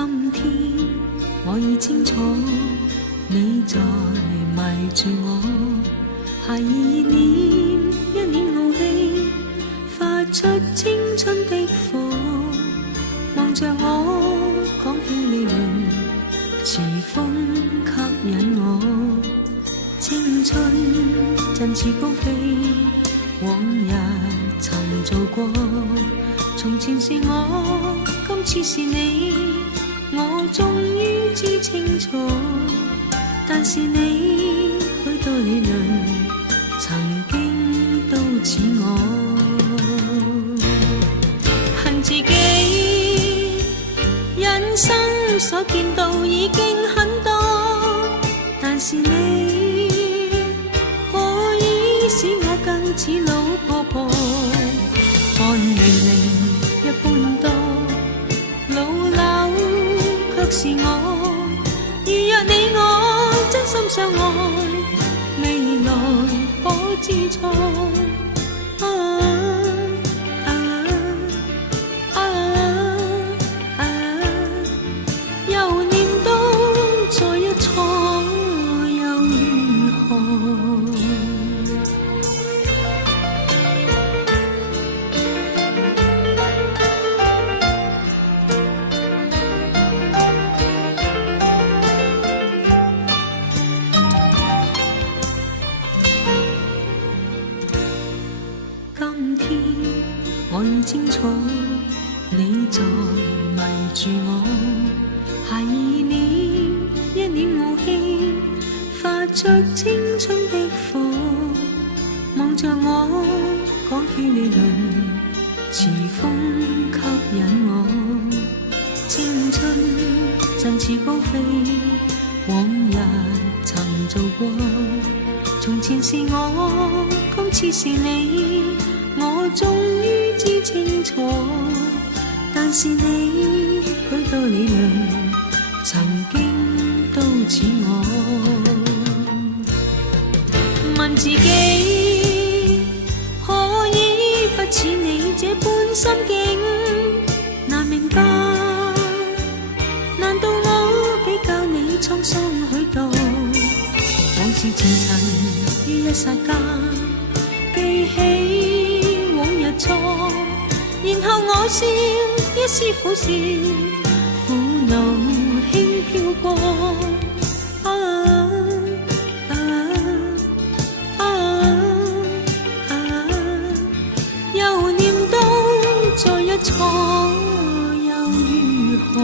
今天我已清楚，你在迷住我。孩兒念一念傲氣，發出青春的火。望着我講起理論，詞風吸引我。青春振翅高飛，往日曾做過。從前是我，今次是你，我終於知清楚。但是你許多理論，曾經都似我。恨自己，人生所見到已經很多，但是你可以使我更似老婆婆。看年齡一般多，老柳卻是我。如若你我真心相愛，未來可知錯。又念到再一錯又如何？今天我已清楚，你在迷住我。孩兒念一念傲氣，發出青春的火。望着我講起理論，詞風吸引我。青春振翅高飛，往日曾做過。從前是我，今次是你，我終於知清楚。但是你許多理論，曾經都似我。問自己，可以不似你這般心境？難明白，難道我比較你滄桑許多？往事前塵於一剎間，記起往日錯，然後我笑一絲苦笑，苦惱輕飄過。又念到再一錯又如何？